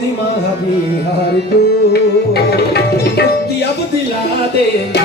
दिमाग बिहार को मुक्ति अब दिला देंगे,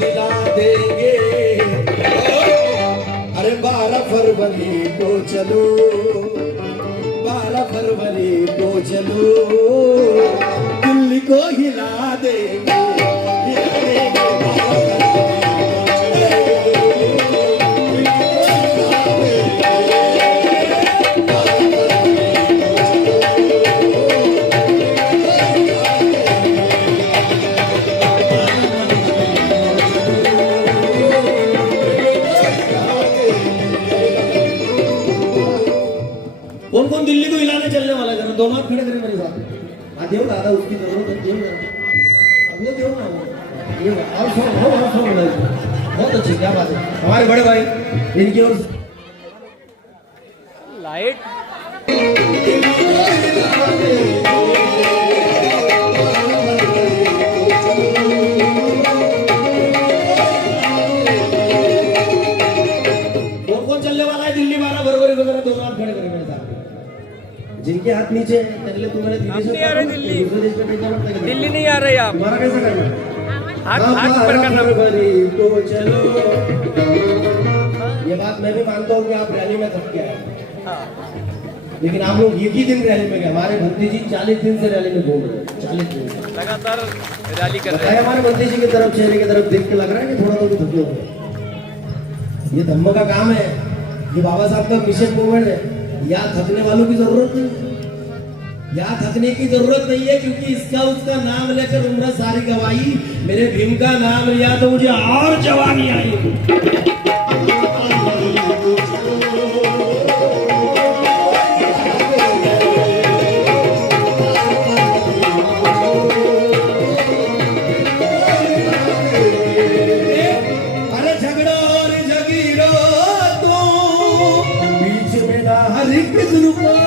दिला देंगे। अरे 12 फरवरी को चलो, 12 फरवरी को चलो, दिल्ली को हिला देंगे, हिला देंगे। कौन कौन दिल्ली को हिलाने चलने वाला है? दोनों हाथ खड़े करें मेरे साथ। हाँ देव दादा, उसकी जरूरत है, देव दादा, वो देव ना वो ये और सो बहुत अच्छी, क्या बात है। हमारे बड़े भाई इनकी ओर लाइट कौन कौन चलने वाला है दिल्ली 12 फरवरी को? जरा दोनों हाथ खड़े करें मेरे साथ। जिनके हाथ नीचे पहले तुम्हारे दिल्ली नहीं आ रहे आप, तुम्हारा कैसा करना? हाथ ऊपर करना। तो चलो, ये बात मैं भी मानता हूँ कि आप रैली में थक गए, लेकिन आप लोग एक ही दिन रैली में गए। हमारे भंती जी 40 दिन से रैली में घूम रहे हैं, 40 दिन लगातार रैली कर रहे हैं। हमारे भंती जी की तरफ, चेहरे की तरफ देख के लग रहा है कि थोड़ा तो थके हुए। ये धम्म का काम है, ये बाबा साहब का मिशन मूवमेंट है। यहाँ थकने वालों की जरूरत नहीं, यहाँ थकने की जरूरत नहीं है, क्योंकि इसका उसका नाम लेकर उम्र सारी गवाई, मेरे भीम का नाम लिया तो मुझे और जवानी आई। अरे झगड़ा और जगीरो तो बीच में ना हर एक रुको,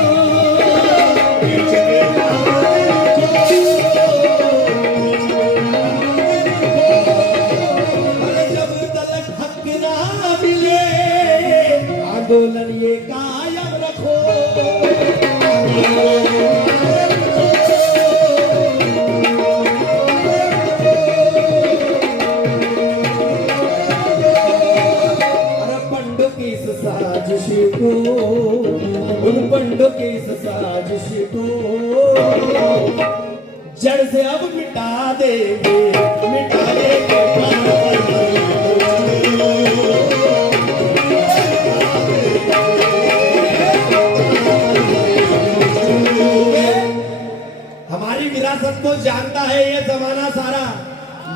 आंदोलन ये कायम रखो। अरे पंडों की इस साजिश को, उन पंडों की इस साजिश को जड़ से अब मिटा देंगे, मिटा देंगे। हमारी विरासत को जानता है ये जमाना सारा,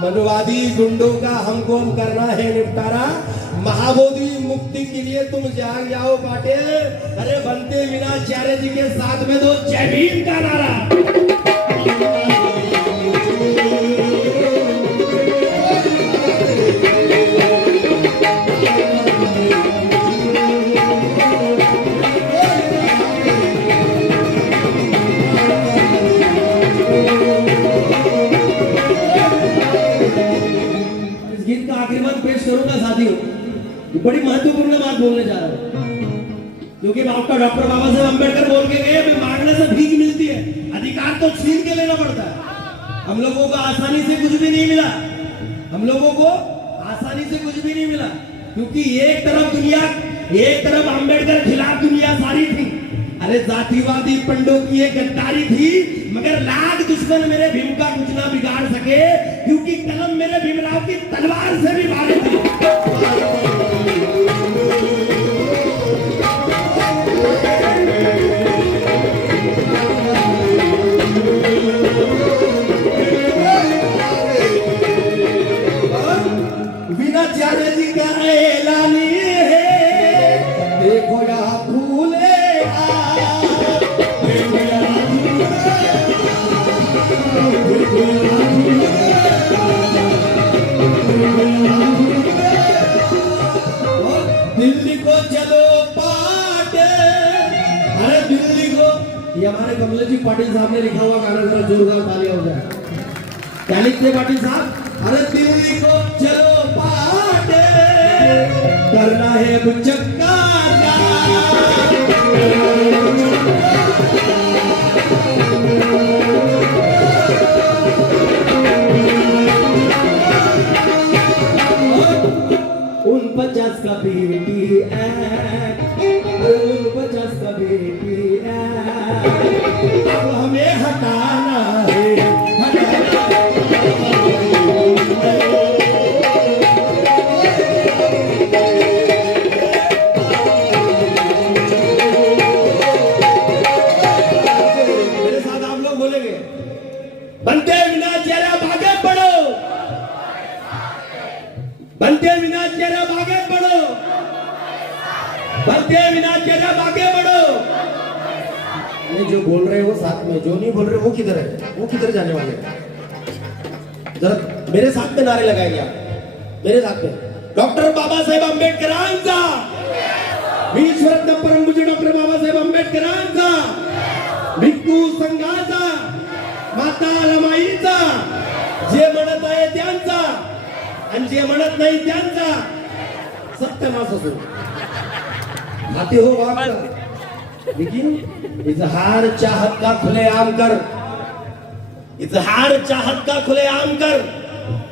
मनवादी गुंडों का हमको हम करना है निपटारा। महाबोधि मुक्ति के लिए तुम जाग जाओ पाटिल, अरे बनते बिना चारे जी के साथ में दो जय भीम का नारा। बड़ी महत्वपूर्ण बात बोलने जा रहा हूं, क्योंकि डॉक्टर बाबा साहब अम्बेडकर बोल के गए, मांगने से भीख मिलती है, अधिकार तो छीन के लेना पड़ता है। हम लोगों को आसानी से कुछ भी नहीं मिला, हम लोगों को आसानी से कुछ भी नहीं मिला, क्योंकि एक तरफ अम्बेडकर खिलाफ दुनिया सारी थी। अरे जातिवादी पंडों की एक गद्दारी थी, मगर लाख दुश्मन मेरे भीम का कुछ ना बिगाड़ सके, क्योंकि कलम मेरे भीमराव की तलवार से भी भारी थी। हुआ गाना जरा जोरदार तालियां हो जाए। क्या लिखते पाटिल साहब? अरे दिल्ली को चलो पाटे करना है बुचक्का उन 50 का बेटी उन 50 का बेटी अब हमें हटाना है मेरे साथ आप लोग बोलेंगे बनते बिना चेहरा भागे पड़ो बनते बिना चेहरा भागे पड़ो बनते बिना चेहरा भागे पड़ो। नहीं जो बोल रहे हो साथ में जो नहीं बोल रहे वो किधर है वो किधर जाने वाले जरा मेरे साथ में नारे लगाएंगे आप मेरे साथ में डॉक्टर बाबा साहेब आंबेडकरांचा विश्वरत्न परमपूज्य डॉक्टर बाबा साहेब आंबेडकरांचा भिक्खू संघाचा माता रमाईचा जे म्हणत आहे त्यांचा आणि जे म्हणत नाही त्यांचा सत्यनाश असो खाते हो बाप लेकिन इजहार चाहत का खुलेआम कर इजहार चाहत का खुलेआम कर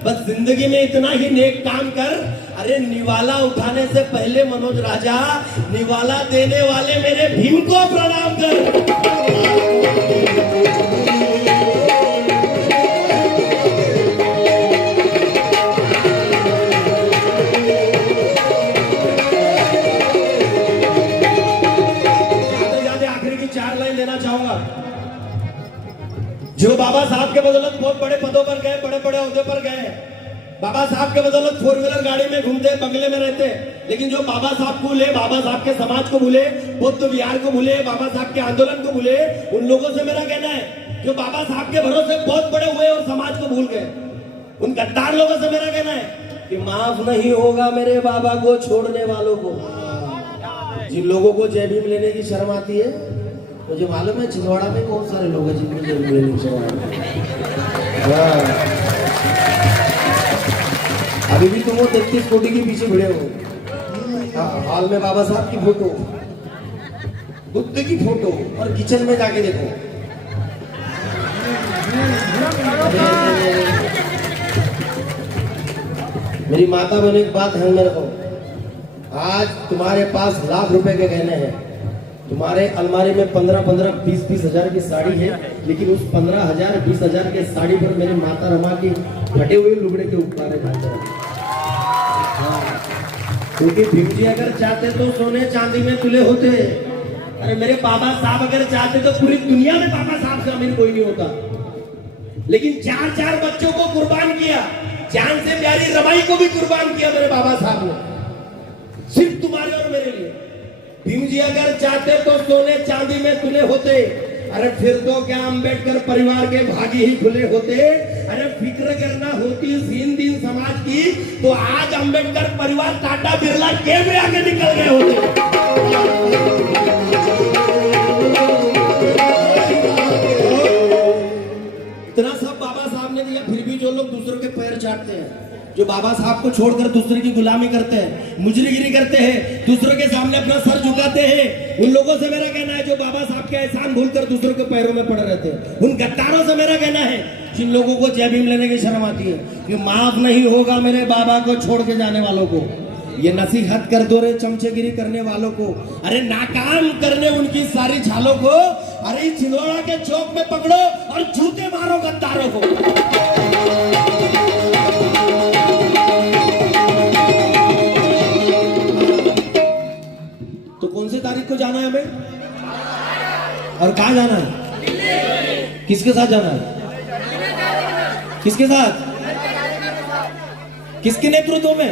बस जिंदगी में इतना ही नेक काम कर। अरे निवाला उठाने से पहले मनोज राजा निवाला देने वाले मेरे भीम को प्रणाम कर। जो बाबा साहब के बदौलत बहुत बड़े पदों पर गए बड़े बड़े ओहदे पर गए बाबा साहब के बदौलत 4 व्हीलर गाड़ी में घूमते बंगले में रहते लेकिन जो बाबा साहब को भूले बाबा साहब के समाज को भूले बुद्ध विहार को भूले बाबा साहब के आंदोलन को भूले उन लोगों से मेरा कहना है जो बाबा साहब के भरोसे बहुत बड़े हुए और समाज को भूल गए उन गद्दार लोगों से मेरा कहना है कि माफ नहीं होगा मेरे बाबा को छोड़ने वालों को। जिन लोगों को जय भीम लेने की शर्म आती है मुझे मालूम है छिंदवाड़ा में बहुत सारे लोग हैं जिनको जय भीम लेने की शर्म आती है। अभी भी तुम वो 33 कोटी के पीछे भिड़े हो हाल में बाबा साहब की फोटो बुद्ध की फोटो और किचन में जाके देखो मेरी माता बहन एक बात ध्यान में रखो आज तुम्हारे पास लाख रुपए के गहने हैं तुम्हारे अलमारी में 15-20 हजार की साड़ी है लेकिन उस 15,000-20,000 के साड़ी पर मेरी माता रमा की फटे हुए लुगड़े के उपकारे डालते क्योंकि भीम जी अगर चाहते तो सोने चांदी में तुले होते। अरे मेरे बाबा साहब अगर चाहते तो पूरी दुनिया में बाबा साहब से अमीर कोई नहीं होता लेकिन 4 बच्चों को कुर्बान किया जान से प्यारी रमाई को भी कुर्बान किया मेरे बाबा साहब ने सिर्फ तुम्हारे और मेरे लिए। भीम जी अगर चाहते तो सोने चांदी में तुले होते। अरे फिर तो क्या अंबेडकर परिवार के भागी ही खुले होते। अरे फिक्र करना होती दिन दिन समाज की तो आज अंबेडकर परिवार टाटा बिरला के में आगे निकल गए होते। इतना सब बाबा साहब ने दिया फिर भी जो लोग दूसरों के पैर चाटते हैं जो बाबा साहब को छोड़कर दूसरे की गुलामी करते हैं मुजरिगिरी करते हैं दूसरों के सामने अपना सर झुकाते हैं उन लोगों से मेरा कहना है जो बाबा साहब के एहसान भूलकर दूसरों के पैरों में पड़े रहते हैं उन गद्दारों से मेरा कहना है जिन लोगों को जय भीम लेने की शर्म आती है कि माफ नहीं होगा मेरे बाबा को छोड़ के जाने वालों को। ये नसीहत कर दो रे चमचेगिरी करने वालों को। अरे नाकाम करने उनकी सारी झालों को। अरे छिंदवाड़ा के चौक में पकड़ो और जूते मारो गद्दारों को। तो कौन सी तारीख को जाना है हमें और कहाँ जाना है किसके साथ जाना है किसके साथ किसके नेतृत्व में।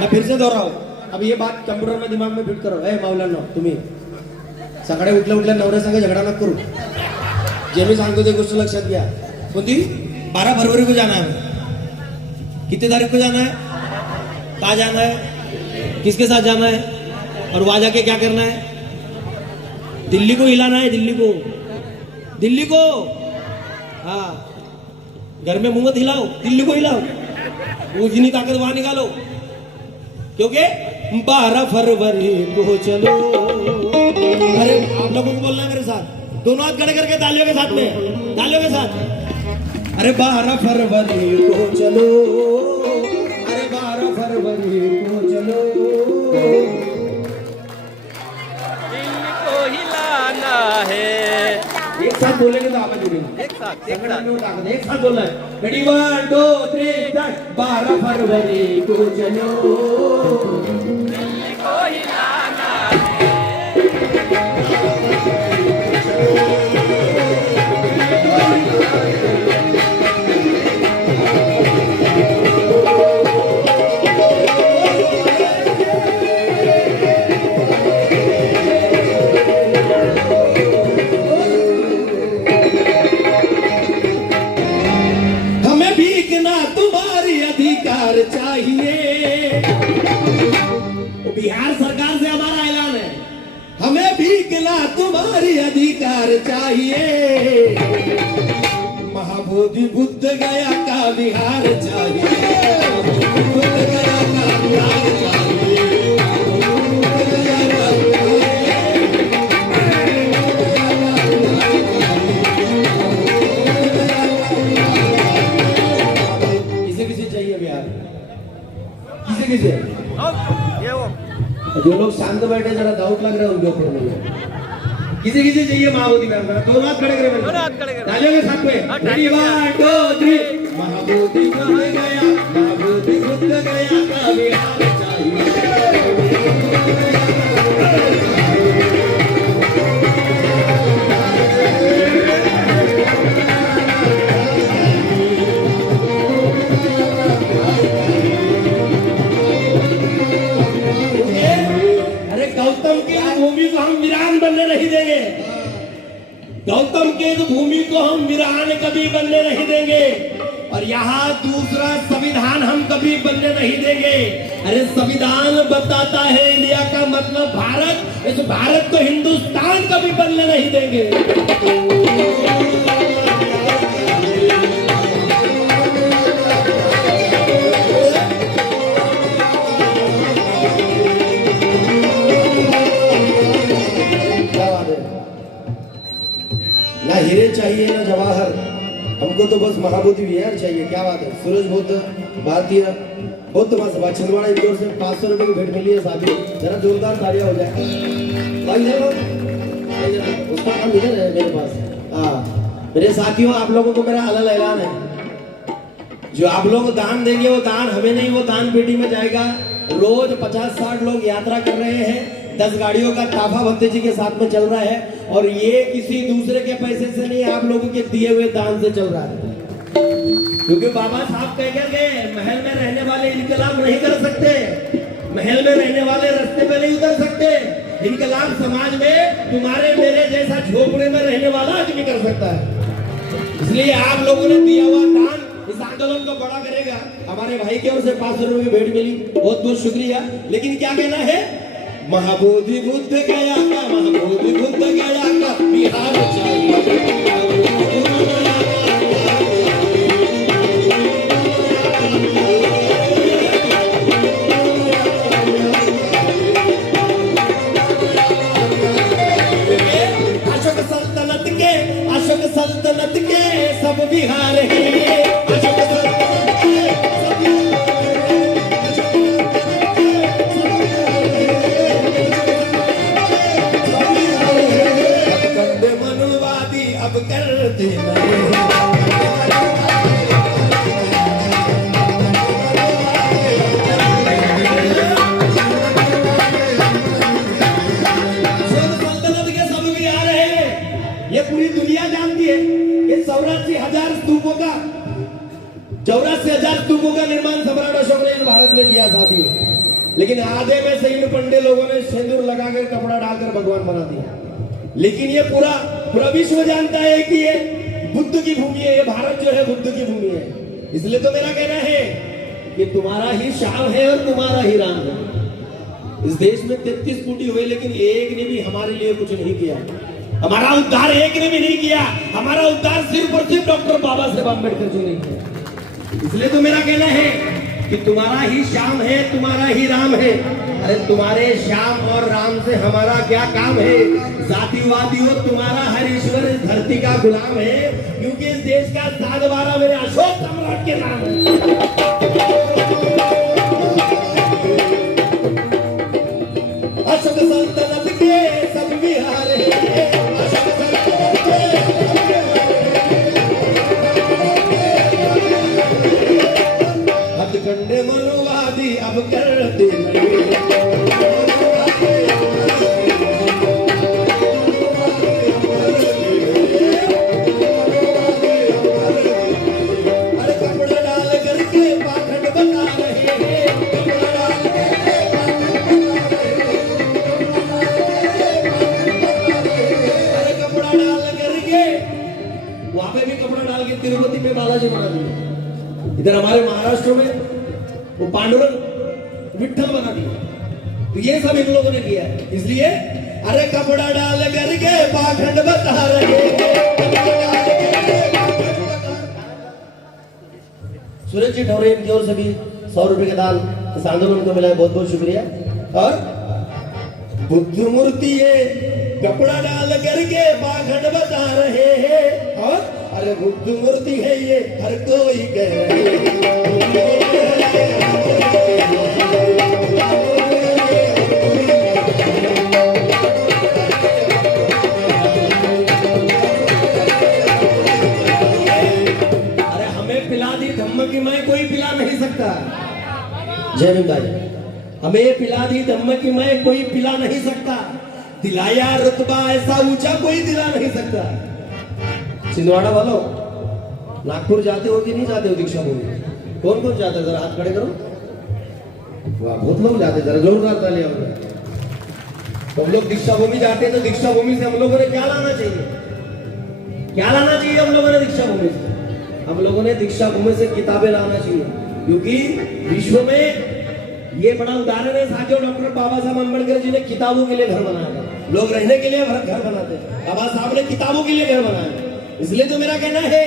मैं फिर से दोहराऊ अब ये बात कंप्यूटर में दिमाग में फिट करो। मावलांनो तुम्ही सकाळी उठल्या उठल्या नवऱ्या संग झगडा न करू जे मी सांगतो ते गोष्ट लक्षात घ्या। कोणती 12 फरवरी को जाना है कितने तारीख को जाना है कहाँ जाना है किसके साथ जाना है और वहां जाके क्या करना है। दिल्ली को हिलाना है दिल्ली को दिल्ली को, हाँ घर में मुंह मत हिलाओ, दिल्ली को हिलाओ, वो जितनी ताकत वहां निकालो, क्योंकि 12 फरवरी को चलो। अरे आप लोगों को बोलना है मेरे साथ, दोनों हाथ खड़े करके तालियों के साथ में, तालियों के साथ। अरे 12 फरवरी को चलो, अरे 12 फरवरी को चलो, दिल को हिलाना है। एक साथ बोलेंगे तो आवाज उड़ेगी, एक साथ एक साथ बोलना है। Ready 1 2 3 start. 12 फरवरी को चलो, दिल को हिलाना है। हमें भीगना तुम्हारी अधिकार चाहिए। बिहार सरकार से हमारा ऐलान है, हमें भीगना तुम्हारी अधिकार चाहिए। महाबोधि बुद्ध गया का बिहार चाहिए, बुद्ध गया का बिहार चाहिए, बुद्ध गया का किसे किसे चाहिए बिहार, किसे किसे? ये वो जो लोग शांत बैठे जरा डाउट लग रहा है उनके ऊपर मुझे। किसे किसे चाहिए महाबोधि बिहार? दोनों हाथ खड़े करें, दोनों हाथ खड़े करें। तालियों के साथ में। हाँ, रेडी 1 2 3। महाबोधि बुद्ध गया, महाबोधि बुद्ध गया का बिहार चाहिए। अरे गौतम की भूमि को हम वीरान बनने नहीं देंगे, गौतम के भूमि को हम वीरान कभी बनने नहीं देंगे। और यहाँ दूसरा संविधान हम कभी बनने नहीं देंगे। अरे संविधान बताता है इंडिया का मतलब भारत, इस भारत को हिंदुस्तान कभी बनने नहीं देंगे। ना हीरे चाहिए ना जवाहर, हमको तो बस महाबोधि विहार चाहिए। क्या बात है, सूरज बुद्ध भारतीय बुद्ध महासभा छिंदवाड़ा इंदौर से 500 रुपए की भेंट मिली है साथी, जरा जोरदार तालियां हो जाए। उसका काम इधर है मेरे पास। हाँ मेरे साथियों, आप लोगों को मेरा अलग ऐलान है, जो आप लोग दान देंगे वो दान हमें नहीं, वो दान पेटी में जाएगा। रोज 50-60 लोग यात्रा कर रहे हैं, 10 गाड़ियों का ताफा भक्ति जी के साथ में चल रहा है, और ये किसी दूसरे के पैसे से नहीं, आप लोगों के दिए हुए दान से चल रहा है। क्योंकि बाबा साहब कह गए, महल में रहने वाले इनकलाब नहीं कर सकते, महल में रहने वाले रास्ते पे नहीं उतर सकते, इनकलाब समाज में तुम्हारे मेरे जैसा झोपड़े में रहने वाला आदमी कर सकता है। इसलिए आप लोगों ने दिया हुआ दान इस आंदोलन को बड़ा करेगा। हमारे भाई की ओर से 500 रुपए की भेंट मिली, बहुत बहुत शुक्रिया। लेकिन क्या कहना है, महाबोधि बुद्ध गया का, महाबोधि बुद्ध गया का बिहार चाहिए। अशोक सल्तनत के सब बिहार है, अशोक सल्तनत के सब कंडे मनुवादी अब करते सल्तनत के सब बिहार है। ये पूरी दुनिया जानती है कि 84,000 स्तूपों का 84,000 स्तूपों का निर्माण सम्राट अशोक ने इस भारत में किया साथियों। लेकिन आधे में से इन पंडे लोगों ने सिंदूर लगाकर कपड़ा डालकर भगवान बना दिया। लेकिन ये पूरा विश्व जानता है कि ये बुद्ध की भूमि है, ये भारत जो है बुद्ध की भूमि है। इसलिए तो मेरा कहना है कि तुम्हारा ही शाम है और तुम्हारा ही राम है। इस देश में 33 कोटि हुए, लेकिन एक ने भी हमारे लिए कुछ नहीं किया। हमारा उद्धार एक ने भी नहीं किया, हमारा उद्धार सिर्फ और सिर्फ डॉक्टर बाबा साहेब अम्बेडकर जी ने किया। इसलिए तो मेरा कहना है कि तुम्हारा ही श्याम है, तुम्हारा ही राम है। अरे तुम्हारे श्याम और राम से हमारा क्या काम है? जातिवादियों, तुम्हारा हर ईश्वर इस धरती का गुलाम है, क्योंकि इस देश का 7/12 मेरे अशोक सम्राट के नाम है। अशोक सल्तनत के सब विहार है, अशोक सल्तनत के हथकंडे मनुवादी अब करते तिरुपति में बालाजी बना दिया। इधर हमारे महाराष्ट्र में वो पांडुरंग विठल बना दिया। तो ये सब इन लोगों ने किया है। इसलिए अरे कपड़ा डाल करके पाखंड बता रहे। सूरज जी ठौरे की ओर से भी 100 रुपए का दान इस आंदोलन को मिला है, बहुत बहुत शुक्रिया। और बुद्ध मूर्ति है, कपड़ा डाल करके पाखंड बता रहे हैं। और अरे बुद्ध मूर्ति है ये हर कोई कह रहे अरे हमें पिला दी धम्म की मैं कोई पिला नहीं सकता। जय भीम भाई, हमें पिला दी धम्म की मैं कोई पिला नहीं सकता। दिलाया रुतबा ऐसा ऊंचा कोई दिला नहीं सकता। छिंदवाड़ा वालों, नागपुर जाते हो कि नहीं जाते हो दीक्षा भूमि? कौन कौन जाता है? जरा हाथ खड़े करो। वाह, बहुत लोग जाते हैं, जरा जोरदार तालियां हो। तो हम लोग दीक्षा भूमि जाते हैं, तो दीक्षा भूमि से हम लोगों ने क्या लाना चाहिए? क्या लाना चाहिए हम लोगों ने दीक्षा भूमि से? हम लोगों ने दीक्षा भूमि से किताबें लाना चाहिए, क्योंकि विश्व में ये बड़ा उदाहरण है। साथियों, डॉक्टर बाबा साहब अम्बेडकर जी ने किताबों के लिए घर बनाया। लोग रहने के लिए घर बनाते, बाबा साहब ने किताबों के लिए घर बनाया। इसलिए तो मेरा कहना है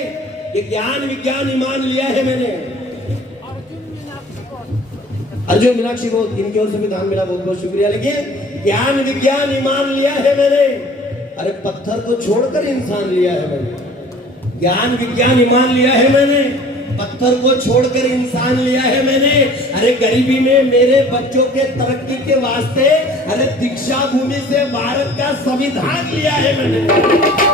कि ज्ञान विज्ञान ईमान लिया है मैंने। अर्जुन मीनाक्षी को इनकी ओर से भी दान मिला, बहुत बहुत शुक्रिया। लेकिन ज्ञान विज्ञान ईमान लिया है मैंने। अरे पत्थर को छोड़कर इंसान लिया है मैंने। ज्ञान विज्ञान ईमान लिया है मैंने, पत्थर को छोड़कर इंसान लिया है मैंने। अरे गरीबी में मेरे बच्चों के तरक्की के वास्ते अरे दीक्षा भूमि से भारत का संविधान लिया है मैंने।